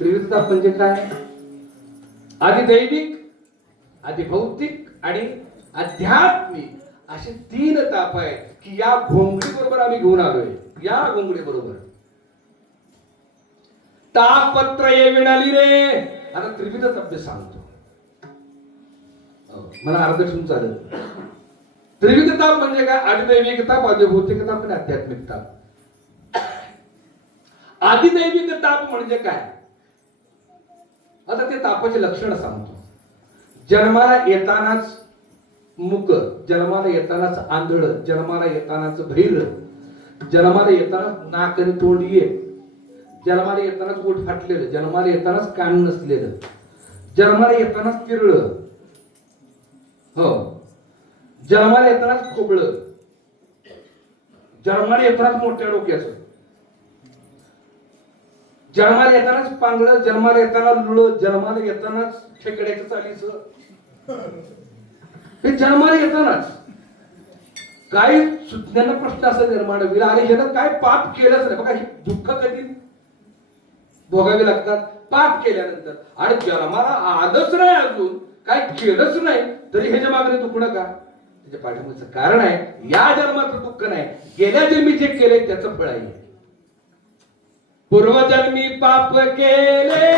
त्रिविध ताप म्हणजे काय? आधी दैविक, आधी भौतिक आणि आध्यात्मिक असे 3 ताप आहेत की या घोंगडी बरोबर आम्ही घेऊन आलोय. या घोंगडी बरोबर तापपत्र ये विणाली रे. आता त्रिविध ताप सांगतो, मला अर्ध ठेवून चालेल. त्रिविध ताप म्हणजे काय? आदिदैविक ताप, आदिभौतिक ताप आणि आध्यात्मिक ताप. आदिदैविक ताप म्हणजे काय? आता ते तापाचे लक्षण सांगतो. जन्माला येतानाच मुक, जन्माला येतानाच आंधळ, जन्माला येतानाच बहिर, जन्माला येतानाच नाक आणि तोंड ये, जन्माला येतानाच ओठ फाटलेलं, जन्माला येतानाच कान नसलेलं, जन्माला येतानाच तिरळ, हो, जन्माला येतानाच खोबळं, जन्माला येतानाच मोठ्या डोक्याचं, जन्माला येतानाच पांगळ, जन्माला येताना लुळ, जन्माला येतानाच खेकड्याचं चालीचं. हे जन्माला येतानाच काही सुज्ञांना प्रश्न असा निर्माण होईल, आणि ह्यानं काय पाप केलंच नाही बघा. ही दुःख कधी भोगावी लागतात? पाप केल्यानंतर. आणि जन्माला आलंच नाही, अजून काय केलंच नाही तरी ह्याच्या मागणे दुखणं का? त्याच्या पाठीमागचं कारण आहे, या जन्माचं दुःख नाही, गेल्या जन्मी जे केलंय त्याचं फळ आहे. पूर्वजन्मी पाप केले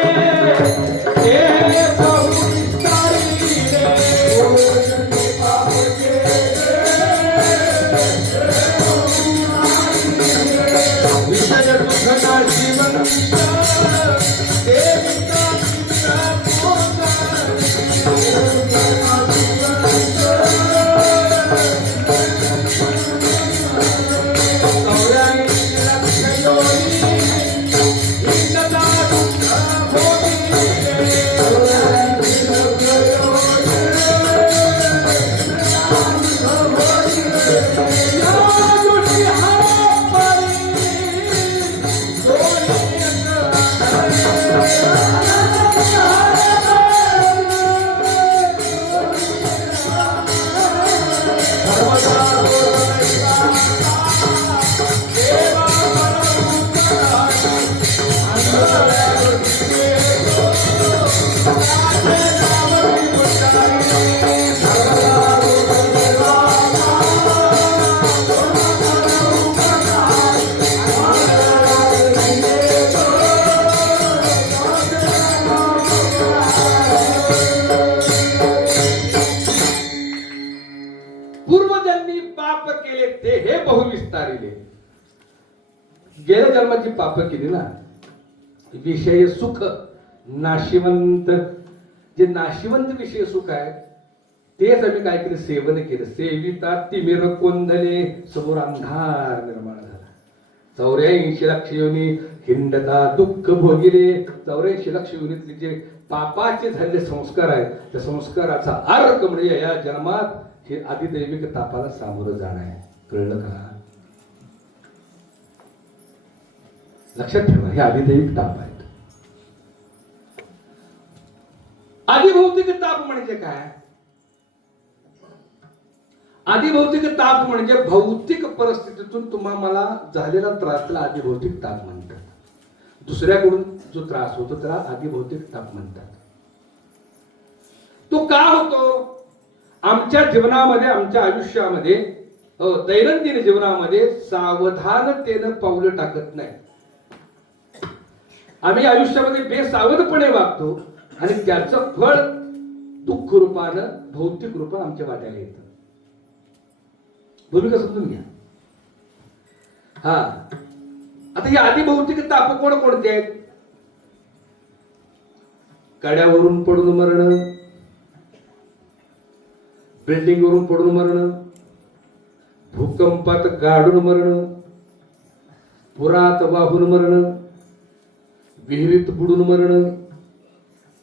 गेल्या जन्माची पाप केली ना, विषय सुख नाशिवंत, जे नाशिवंत विषय सुख आहे तेच आम्ही काय केलं? सेवन केलं. सेविता तिमिर कोंदले, समोर अंधार निर्माण झाला. 84 लाख योनी हिंडता दुःख भोगिले. 84 लाख योनीतले जे पापाचे झालेले संस्कार आहेत, त्या संस्काराचा अर्थ म्हणजे या जन्मात हे आदिदैविक तापाला सामोरं जाणं आहे. कळलं का? लक्षात ठेवा, हे आदिदैविक ताप आहेत. आदिभौतिक ताप म्हणजे काय? आदिभौतिक ताप म्हणजे भौतिक परिस्थितीतून तुम्हा मला झालेला त्रास, त्याला आदिभौतिक ताप म्हणतात. दुसऱ्याकडून जो त्रास होतो त्याला आदिभौतिक ताप म्हणतात. तो का होतो? आमच्या जीवनामध्ये, आमच्या आयुष्यामध्ये, दैनंदिन जीवनामध्ये सावधानतेनं पावलं टाकत नाही. आम्ही आयुष्यामध्ये बेसावधपणे वागतो आणि त्याचं फळ दुःख रूपानं, भौतिक रूपानं आमच्या वाट्याला येतं. भूमिका समजून घ्या. हा, आता ही आदिभौतिक ताप कोणते आहेत? कड्यावरून पडून मरण, बिल्डिंग वरून पडून मरण, भूकंपात गाडून मरण, पुरात वाहून मरण, विहिरीत बुडून मरण,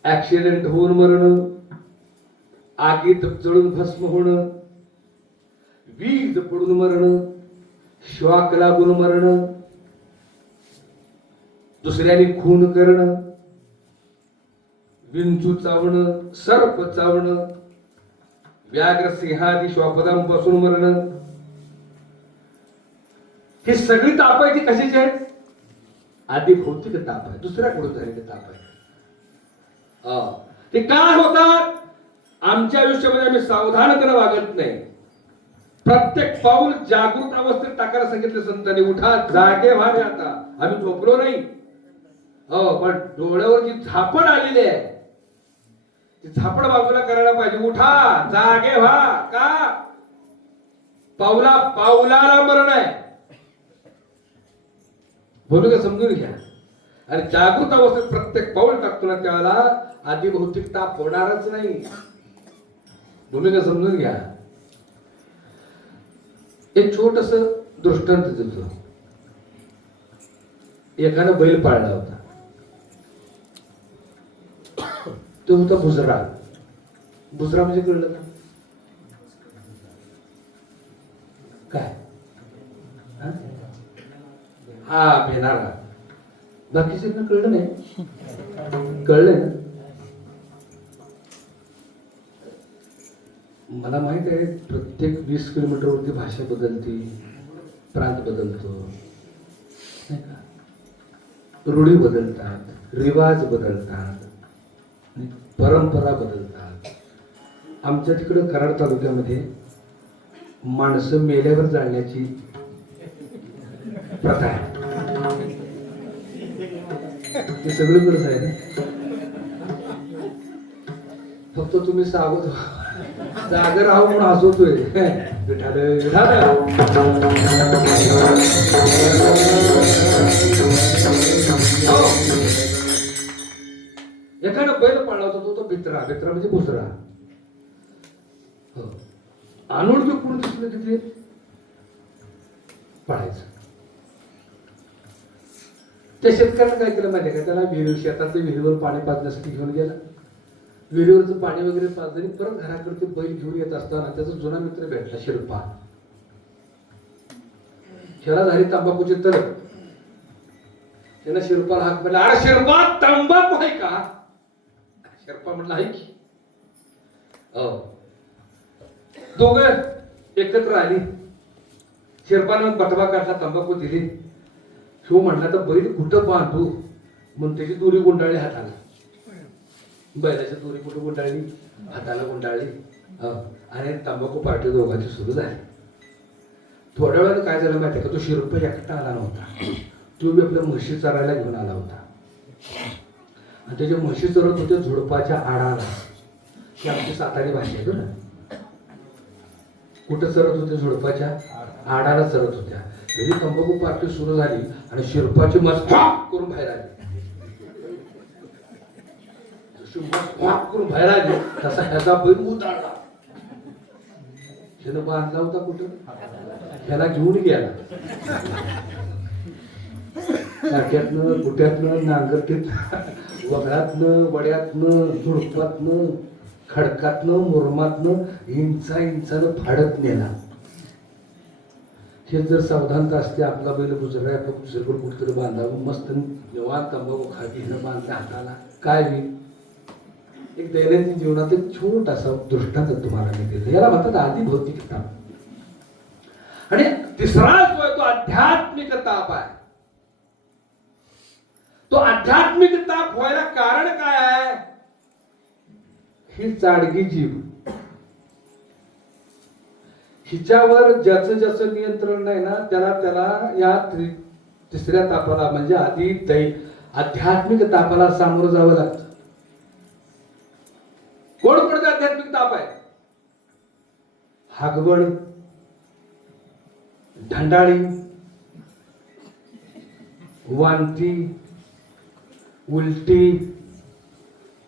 ऍक्सिडेंट होऊन मरण, आगीत जळून भस्म होणं, वीज पडून मरण, श्वाक लागून मरण, दुसऱ्याने खून करणं, विंचू चावणं, सर्प चावणं, व्याघ्र सिंहादी श्वापदांपासून मरण. ही सगळी ताप आहे ती कशाची आहेत? आधी भौतिक ताप आहे, दुसऱ्याकडून झालेले ताप आहे. ते काय होतात? आमच्या आयुष्यामध्ये आम्ही सावधानतेने वागत नाही. प्रत्येक पाऊल जागृत अवस्थेत टाकायला सांगितलं संतांनी. उठा, जागे व्हा रे आता. आम्ही झोपलो नाही. पण डोळ्यावर जी झापड आलेली आहे ती झापड बाजूला करायला पाहिजे. उठा, जागे व्हा. का? पावला पावलाला मरण आहे. बोलू का? समजून घ्या. आणि जागृत अवस्थेत प्रत्येक पाऊल टाकतो ना त्यावेळेला आधी भौतिक ताप होणारच नाही. बोलू का? समजून घ्या. एक छोटस दृष्टांत देतो. एकानं बैल पाळला होता. तो होता बुजरा. बुजरा म्हणजे कळलं का? काय? हा, भेनारा. बाकीचे कळलं नाही? कळलंय ना? मला माहित आहे प्रत्येक 20 किलोमीटरवरती भाषा बदलते, प्रांत बदलतो, नाही का? रूढी बदलतात, रिवाज बदलतात, परंपरा बदलतात. आमच्या तिकडं कराड तालुक्यामध्ये माणसं मेल्यावर जाळण्याची प्रथा आहे. ते सगळीकडेच आहे ना. फक्त तुम्ही सावध जागर राहू म्हणून हसवतोय. एखादा बैल पाळला होता तो भित्रा. भित्रा म्हणजे बुसरा. अनोळखी कोण दिसलं तिथे पाळायचं. त्या शेतकऱ्यानं काय केलं माहिती का? त्याला विहीर, शेताचं विहिरीवर पाणी पाजण्यासाठी घेऊन गेला. विहिरीवरचं पाणी वगैरे पाजलं. परत घराकडे बैल घेऊन येत असताना त्याचा जुना मित्र भेटला, शिरपा. त्याला झाली तंबाखूची तलप. त्यानं शिरपाला हाक मारला. अरे शिरपा, तंबाखू आहे का? शिरपा म्हटलं आहे की. दोघं एकत्र आली. शिरपानं बटवा काढला, तंबाखू दिली. शिव म्हटला तर बैल कुठं बांधू म्हणून त्याची दोरी गुंडाळली हाताला. बैलाची दोरी कुठं गुंडाळली? हाताला गुंडाळली. आणि तंबाखू पार्टी दोघांची सुरू झाली. थोड्या वेळानं काय झालं माहिती का? तो शिरपा एकटा आला नव्हता. तो बी आपल्या म्हशी चरायला घेऊन आला होता. आणि त्याच्या म्हशी चरत होत्या झुडपाच्या आडाला. ही आमची सातारी भाषा आहे ना. कुठं चरत होते? झुडपाच्या आडाला चरत होत्या. तरी तंबाखू पार्टी सुरू झाली आणि शिरपाची मस्त करून बाहेर आली. करून बाहेर आली तसा ह्याचा बैल उतारला. त्यानं बांधला होता कुठं? ह्याला घेऊन गेला. नाट्यातनं, कुट्यातनं, नांगरटीतनं, वगळातनं, वड्यातनं, झुडपातनं, खडकातनं, मुरमातनं इंचानं फाडत नेला. हे जर सावधानता असते, आपला बैल गुजराय दुसरीकडे कुठेतरी बांधावं, मस्त निवांत तंबाखू खातीनं बांधला हाताला. काय होईल? एक दैनंदिन जीवनात एक छोटासा दृष्टांत तुम्हाला मी देतो. याला म्हणतात आधी भौतिक ताप. आणि तिसरा जो आहे तो आध्यात्मिक ताप आहे. तो आध्यात्मिक ताप व्हायला कारण काय आहे? ही चाडगी जीव. हिच्यावर ज्याचं ज्याचं नियंत्रण नाही ना त्याला या तिसऱ्या तापाला म्हणजे आध्यात्मिक तापाला सामोरं जावं लागतं. कोणते आध्यात्मिक ताप आहे? हागवड, ढंडाळी, वांती, उलटी,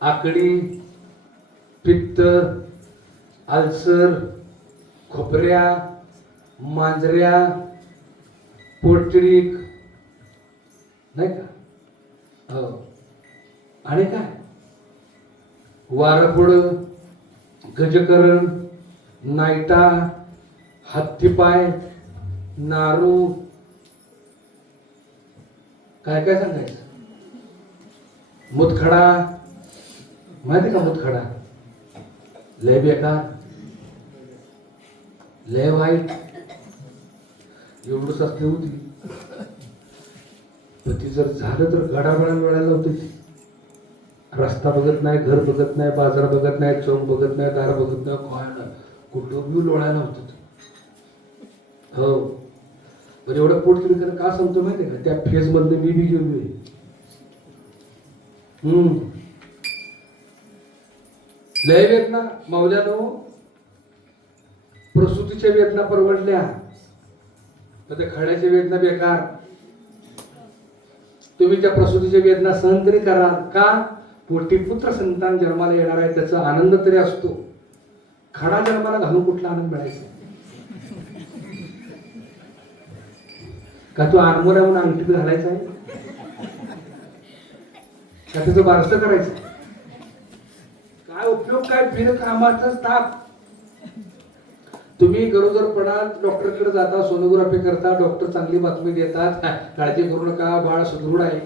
आकडी, पित्त, अल्सर, खोपऱ्या, मांजऱ्या, पोटतिडीक, नाही का? आणि काय? वारपुड, गजकरण, नायटा, हत्तीपाय, नारू, काय काय सांगायचं? मुतखडा, माहिती का? मुतखडा लय बेकार, लय वाईट. एवढंच असते होती. पण ती जर झालं तर गडाबडा लोळायला होते. रस्ता बघत नाही, घर बघत नाही, बाजार बघत नाही, चौक बघत नाही, दार बघत नाही, काय कुठं बी लोळायला होत. हो, पण एवढं पोट तिकडे का सांगतो माहितीये का? त्या फेज मधले मी बी गेलोय. लय वेदना मावल्यानो, प्रसूतीच्या वेदना परवडल्या, तर त्या खड्याच्या वेदना बेकार. तुम्ही त्या प्रसूतीच्या वेदना सहन तरी करा का? पोटी पुत्र संतान जन्माला येणार आहे, त्याचा आनंद तरी असतो. खडा जन्माला घालून कुठला आनंद मिळायचा? का तो आरमोर म्हणून अंगठी घालायचा आहे का त्याचं बारसं करायचं? काय उपयोग? काय बिन कामाचा ताप. तुम्ही गरोदरपणात डॉक्टरकडे जाता, सोनोग्राफी करता, डॉक्टर चांगली बातमी देतात, काळजी करू नका, बाळ सुदृढ आहे.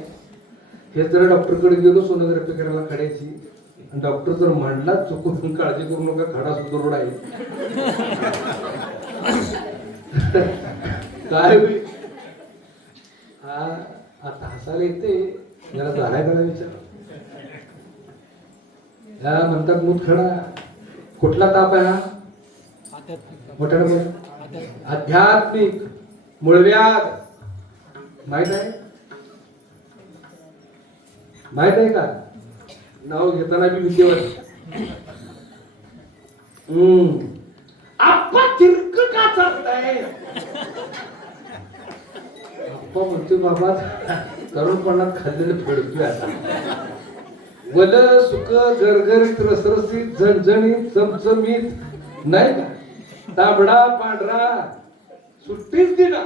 हे जर डॉक्टरकडे गेलो सोनोग्राफी करायला खड्याची, डॉक्टर जर म्हणला चुकून काळजी करू नका, खडा सुदृढ आहे, काय होईल? हा आता हसायला येते, याला झालाय का विचार. या म्हणतात मुतखडा. कुठला ताप आहे हा? मोठ्याने बोल. आध्यात्मिक मूळव्याध. माहित आहे? माहित आहे का? नाव घेताना मी विषयावर आप्पा तिरक का चालताय? आप्पा म्हणतो बाबा तरुणपणात खाल्लेलं फेडतोय आता. वल सुख गरगरीत रसरसीत झणझणीत चमचमीत नाही का? तांबडा पांढरा सुट्टीच दिला.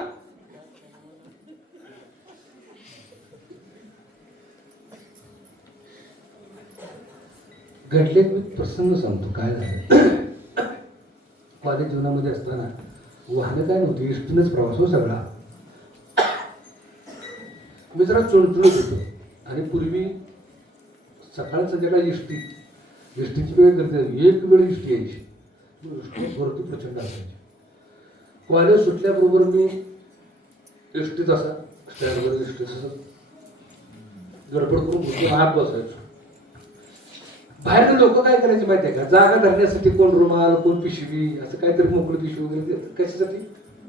घडले मी प्रसंग सांगतो काय झालं. कॉलेज जीवनामध्ये असताना वाहन काय नव्हती, इष्टीनच प्रवास हो सगळा. मी जरा चुणचुणत होतो आणि पूर्वी सकाळ संध्याकाळी इष्टीची वेळ करते. एक वेळ इष्टी यायची, भरती प्रचंड असायची. कॉलेज सुटल्याबरोबर मी इष्टीत असा स्टँडवर इष्टीत असं गडबड करून बसून आत बसायचो. बाहेरचे लोक काय करायचे माहिती आहे का? जागा धरण्यासाठी कोण रुमाल, कोण पिशवी, असं काहीतरी मोकळी पिशवी वगैरे. कशासाठी?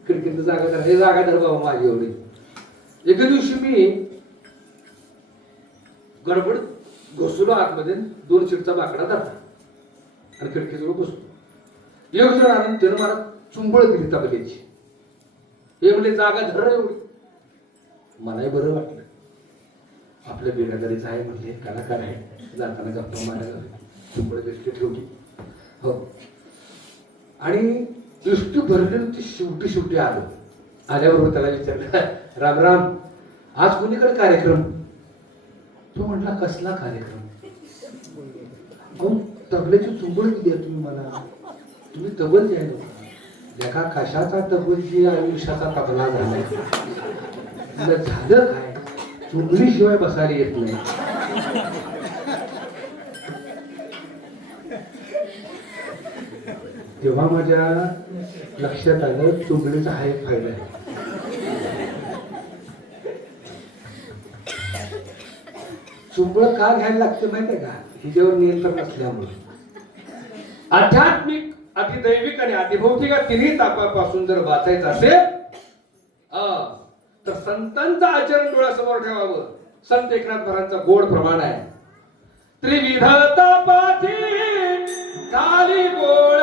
खिडकीत जागा धर, हे जागा धर बाबा माझी एवढी. एका दिवशी मी गडबड घुसलो आतमध्ये, 2 सीटचा बाकडा धरला आणि खिडकीजवळ बसलो. एक जण आणून त्यानं मला चुंबळ दिली तबल्याची. हे म्हणजे जागा धर एवढी. मलाही बरं वाटलं, आपल्या बिरादरीचं आहे म्हणजे कलाकार आहे, जाताना गप्पा मारायला चुंबळ दृष्टी ठेवली. हो, आणि दृष्टी भरली ती. शेवटी आलो. आल्याबरोबर त्याला विचारलं, राम राम, आज कोणीकडे कार्यक्रम? तो म्हटला, कसला कार्यक्रम? तबल्याची चुंबळ दिली आहे तुम्ही मला, तुम्ही तबल द्यायला होता. लेखा कशाचा तबल जी आयुष्याचा तबला झालाय. झालं काय? चुंबली शिवाय बसायला येत नाही. तेव्हा माझ्या लक्षात आलं चुंबलीचा हा एक फायदा आहे. चुंबळ का घ्यायला लागते माहितीये का? हिच्यावर नियंत्रण असल्यामुळे. आध्यात्मिक, अधिदैविक आणि अधिभौतिक तिन्ही तापापासून जर वाचायचं असेल तर संतांचं आचरण डोळ्यासमोर ठेवावं. संत एकनाथ महाराजांचा गोड प्रमाण आहे. त्रिविध तापाची झाली गोळ,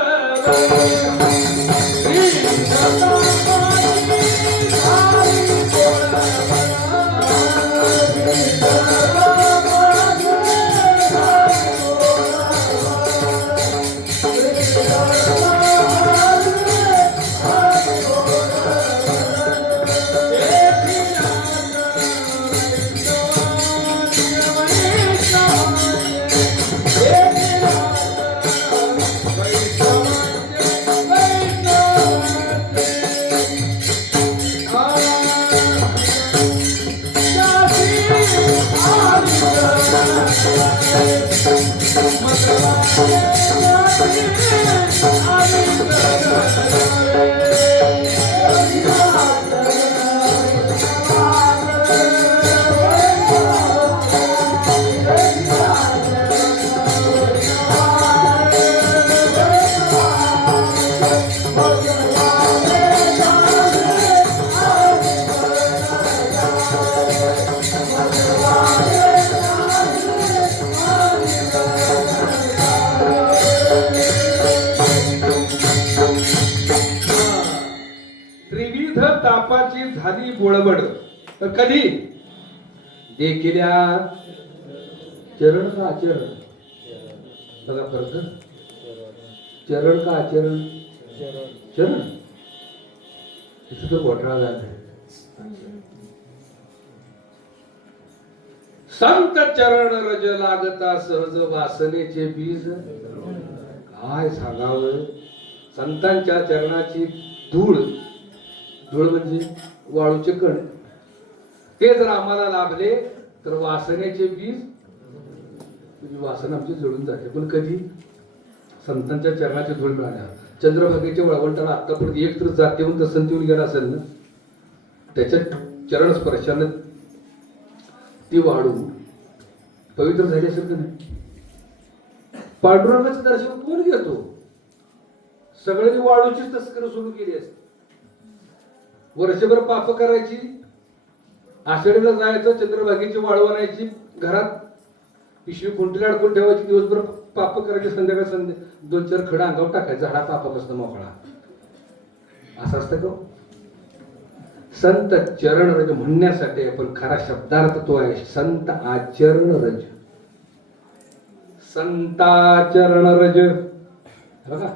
झाली बोळबड. तर कधी देखिल्या चरण का आचरण. बघा फरक. चरण का आचरण. चरण इथं तर घोटाळा झाला. संत चरण रज लागता सहज वासनेचे बीज. काय सांगावं. संतांच्या चरणाची धूळ. धूळ म्हणजे वाळूचे कण. ते जर आम्हाला लाभले तर वासनेचे बीज तुझी वासना आमची जळून जाते. पण कधी संतांच्या चरणाची धूळ मिळाल्या. चंद्रभागेच्या वळवंटाला आतापर्यंत एक तर जात येऊन संत येऊन गेला असेल ना, त्याच्या चरण स्पर्शानं ती वाढू पवित्र झाली असेल का नाही. पांडुरंगाचं दर्शन कोण घेतो. सगळ्यांनी वाळूचीच तस्करी सुरू केली असते. वर्षभर पाप करायची, आषाढीला जायचं, चंद्रभागेची वाळू आणायची, घरात पिशवी खुंटीला अडकून ठेवायची, दिवसभर पाप करायचे, संध्याकाळ 2-4 खडा अंगावर टाकायचं, झाडा पापापासून मोकळा. असं असतं का. संत चरण रज म्हणण्यासाठी आपण खरा शब्दार्थ तो आहे संत आचरण रज. संताचरण रज. बघा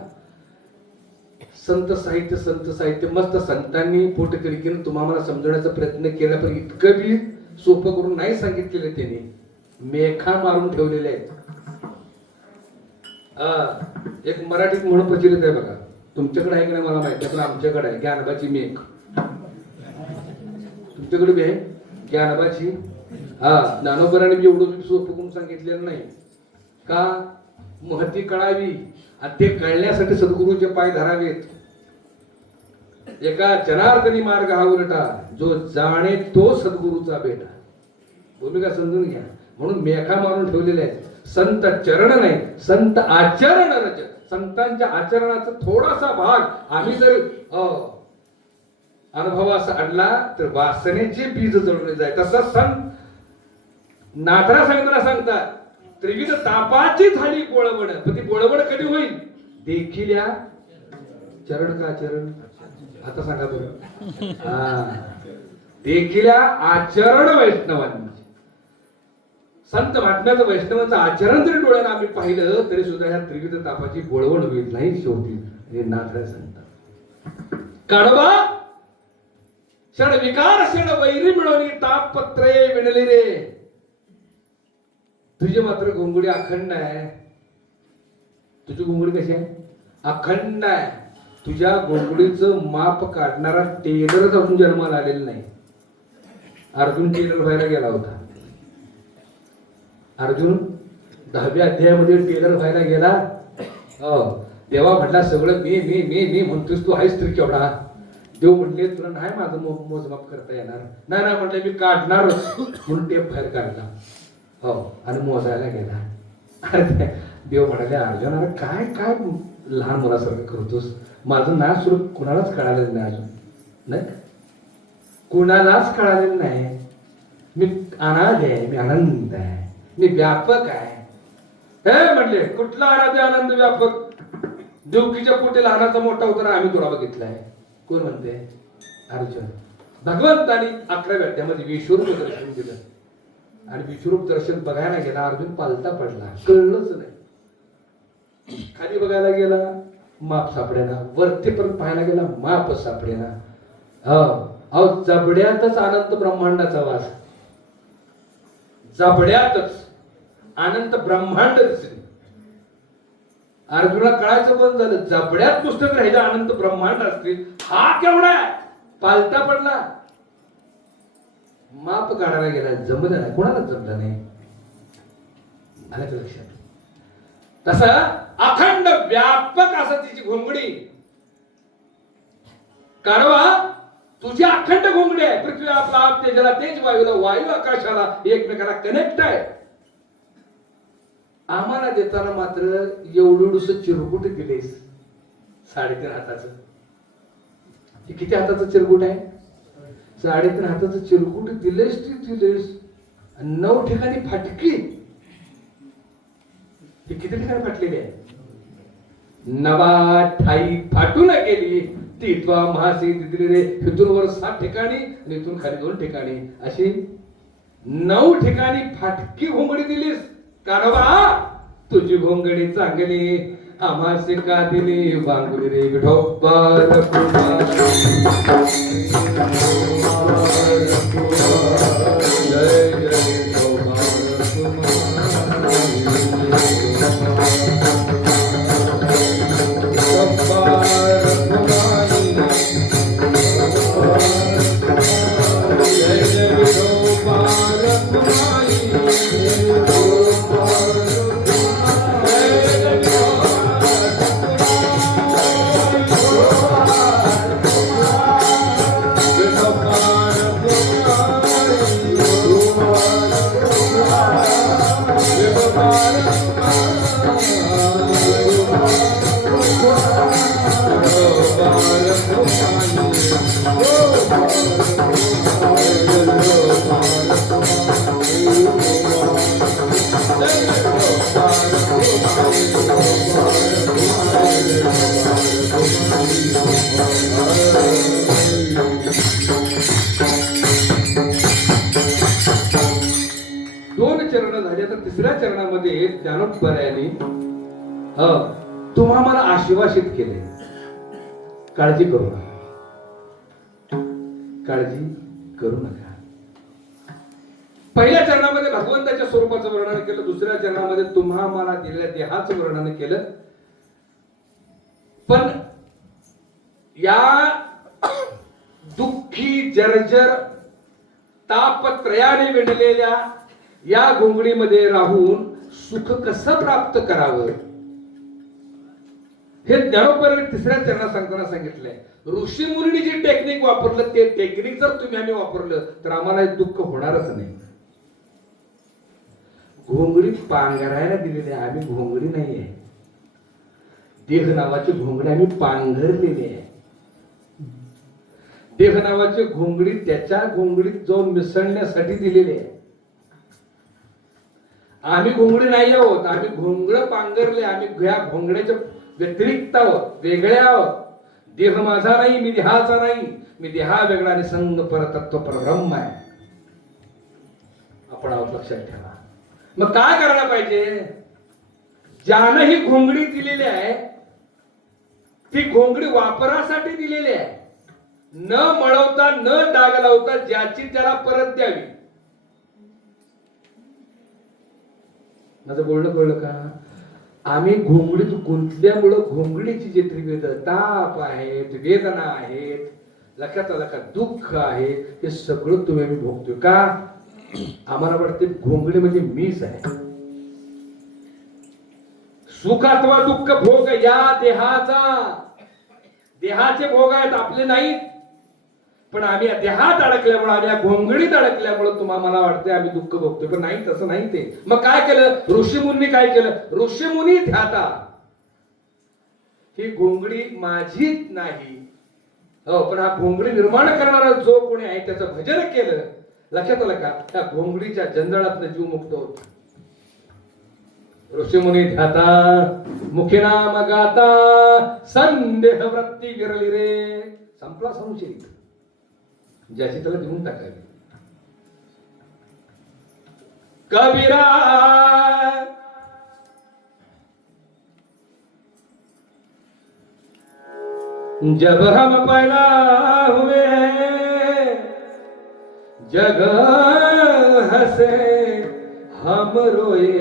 संत साहित्य मस्त संतांनी पोटतिडकीनं तुम्हाला समजवण्याचा प्रयत्न केला, पण इतकं बी सोपं करून नाही सांगितलेलं. त्यांनी मेखा मारून ठेवलेले आहेत. एक मराठीत म्हणून प्रचलित आहे बघा. तुमच्याकडे आहे की नाही मला माहिती, पण आमच्याकडे आहे ज्ञानोबाची मेख. तुमच्याकडे बी आहे ज्ञानोबाची. ज्ञानोबराने बी एवढं सोपं करून सांगितलेलं नाही का. महती कळावी आणि ते कळण्यासाठी सद्गुरूचे पाय धरावेत. एका जनार्दनी मार्ग हा उलटा, जो जाणे तो सद्गुरूचा बेटा. भूमिका समजून घ्या. म्हणून मेखा मारून ठेवलेले आहेत. संत चरण नाही, संत आचरण रज. संतांच्या आचरणाचा थोडासा भाग आम्ही जर अनुभवास आणला तर वासनेचे बीज जळून जाय. तसं संत नाथरा सांगताना सांगतात त्रिविध तापाची झाली बोळबड. पण ती बोळबड कधी होईल. देखिल्या चरण का आचरण. आता सांगा बरं. देखिल्या आचरण वैष्णवांनी. संत महात्म्याचं वैष्णवांचं आचरण जरी डोळ्यानं आम्ही पाहिलं तरी सुद्धा ह्या त्रिविध तापाची बोळवण होईल नाही शेवटी. हे नाथरा सांगतात. काढवा क्षण विकार क्षण वैरी मिळवली तापपत्रे विणली रे. तुझी मात्र घोंगडी अखंड आहे. तुझी घोंगडी कशी आहे. अखंड आहे. तुझ्या घोंगडीचं माप काढणारा टेलरच अजून जन्माला आलेला नाही. अर्जुन टेलर व्हायला गेला होता. अर्जुन 10व्या अध्यायामध्ये टेलर व्हायला गेला. तेव्हा म्हटला सगळं मी मी मी मी म्हणतोस तू आहेस तरी केवढा. देव म्हटले तुला नाही माझं मोजमाप करता येणार. नाही नाही म्हटलं मी काढणार म्हणून टेप बाहेर काढला. आणि मोजायला गेला. देव म्हणाले अर्जुन अरे काय काय लहान मुलासारखं करतोस. माझं नाच सुरू कुणालाच कळालेलं नाही अजून. नाही कुणालाच कळालेलं नाही. मी अनाद आहे, मी आनंद आहे, मी व्यापक आहे. हे म्हटले कुठला आनंद आनंद व्यापक. देवकीच्या पोटी लहानाचा मोठा होताना आम्ही तुला बघितलाय. कोण म्हणते. अर्जुन. भगवंतानी 11व्या अध्यायामध्ये विश्वरूप दर्शन दिलं आणि विश्वरूप दर्शन बघायला गेला. अर्जुन पालता पडला. कळलंच नाही. खाली बघायला गेला माप सापडेना. वरती पण पाहायला गेला माप सापडेना. अहो जबड्यातच अनंत ब्रह्मांडाचा वास. जबड्यातच अनंत ब्रह्मांड दिसले. अर्जुनाला कळायचं बंद झालं. जबड्यात पुस्तक राहिलं अनंत ब्रह्मांड असतील. हा केवढा आहे. पालता पडला. माप काढायला गेला. जमलं नाही. कोणालाच जमलं नाही. आलं लक्षात. तसं अखंड व्यापक असं तिची घोंगडी. काढवा तुझी अखंड घोंगडी आहे. पृथ्वी आपला आप तेजला तेज वायूला वायू आकाशाला एकमेकाला कनेक्ट आहे. आम्हाला देताना मात्र एवढूस चिरकुट दिलेस. 3.5 हाताचं. हे किती हाताचं चिरकुट आहे. 3.5 हाताचं चिरकुट दिलेस. ती दिलेस 9 ठिकाणी फाटकी. ती किती ठिकाणी फाटलेली आहे. 9 ठाई फाटून गेली टिटवा महासी तिथे इथून वर 7 ठिकाणी आणि इथून खाली 2 ठिकाणी अशी 9 ठिकाणी फाटकी घोंगडी दिलीस. कान्होबा तुझी घोंगडी चांगली आम्हासी का दिली बांगुली रे विठोबा रघुबा. जय जय विठोबा तिसऱ्या चरणामध्ये ज्ञानोबरायांनी तुम्हा मला आश्वासित केले, काळजी करू नका, काळजी करू नका. पहिल्या चरणामध्ये भगवंताच्या स्वरूपाचं वर्णन केलं, दुसऱ्या चरणामध्ये तुम्हा मला दिलेल्या देहाचं वर्णन केलं. पण या दुःखी जर्जर तापत्रयाने वेढलेल्या या घोंगडीमध्ये राहून सुख कसं प्राप्त करावं हे ज्ञानोबरांनी तिसऱ्या चरणात सांगताना सांगितलंय. ऋषी मुनी जी टेक्निक वापरलं ते टेक्निक जर तुम्ही आम्ही वापरलं तर आम्हाला दुःख होणारच नाही. घोंगडी पांघरायला दिलेली आहे, आम्ही घोंगडी नाहीये. देह नावाची घोंगडी आम्ही पांघरलेली आहे. देह नावाची घोंगडी त्याच्या घोंगडीत जाऊन मिसळण्यासाठी दिलेली आहे. आम्ही घोंगडी नाही आहोत, आम्ही घोंगड पांघरले. आम्ही या घोंगड्याच्या व्यतिरिक्त आहोत, वेगळे आहोत. देह माझा नाही, मी देहाचा नाही, मी देहा वेगळा आणि संग परतत्व परब्रह्म आहे. आपण आहोत, लक्षात ठेवा. मग काय करायला पाहिजे? ज्यानं ही घोंगडी दिलेली आहे ती घोंगडी वापरासाठी दिलेली आहे, न मळवता न डाग लावता ज्याची त्याला परत द्यावी. माझं बोलणं कळलं का? आम्ही घोंगडीत गुंतल्यामुळं घोंगडीची जे त्रिवेद ताप आहेत, वेदना आहेत, लक्षात आलं का, दुःख आहे, हे सगळं तुम्ही आम्ही भोगतोय का? आम्हाला वाटते घोंगडी म्हणजे मीच आहे. सुख अथवा दुःख भोग या देहाचे भोग आहेत, आपले नाहीत. पण आम्ही देहात अडकल्यामुळे, आम्ही या घोंगडीत अडकल्यामुळे तुम्हाला मला वाटतंय आम्ही दुःख भोगतोय, पण नाही, तसं नाही ते. मग काय केलं ऋषीमुनी? काय केलं ऋषीमुनी? ध्याता ही घोंगडी माझीच नाही, हो, पण हा घोंगडी निर्माण करणारा जो कोणी आहे त्याचं भजन केलं, लक्षात आलं का, त्या घोंगडीच्या जंजाळातनं जीव मुक्त होतो. ऋषीमुनी ध्याता मुखे नाम गाता संदेह वृत्ती गिरली रे. संपला संशय, ज्याची त्याला देऊन टाकावी. कबीरा जब हम पैदा हुए जग हंसे हम रोए,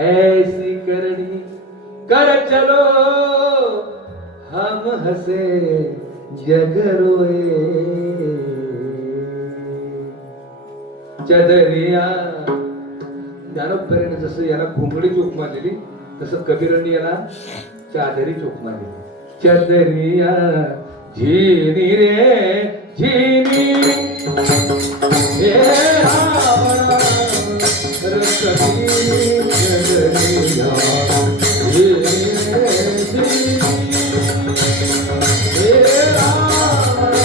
ऐसी करनी कर चलो हम हंसे जग रोए. चदरिया ज्ञानोबरांनी जसं याला घोंगडीची उपमा दिली तसं कबीरांनी याला चादरीची उपमा दिली. चदरिया झिनी रे झिनी हे रावणा रसनी चदरिया झिनी रे झिनी हे रावणा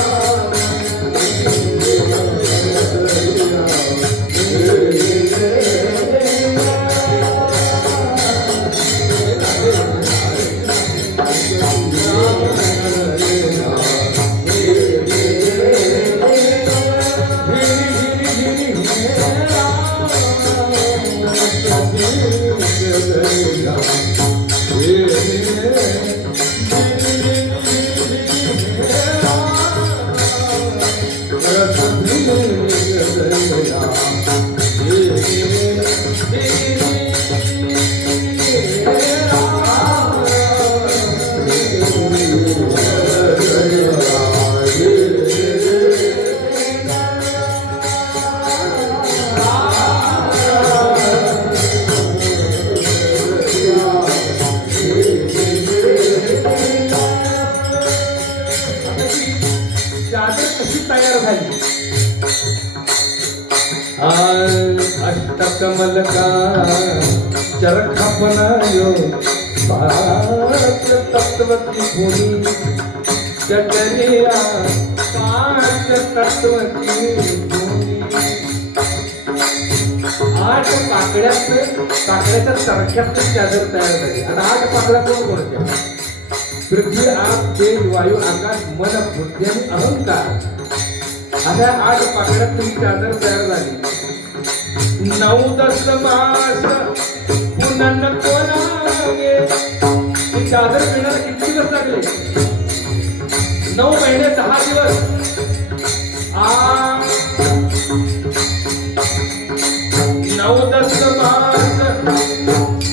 अष्टकमल का चरखा बनायो पांच तत्व की भूमि चचरिया पांच तत्व की भूमि. 8 काकड्याच्या चरख्यात चादर तयार झाली. आता 8 पाकड्या कोण कोणत्या? पृथ्वी आप तेज वायू आकाश मन बुद्धी आणि अहंकार अशा 8 पाकड्यात तुमची चादर तयार झाली. 9-10 मास पुनन कोणागे. ही चादर मिळायला किती दिवस लागले? 9 महिने 10 दिवस. 9-10 मास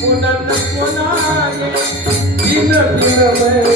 पुनन कोणागे. दिन दिन महिने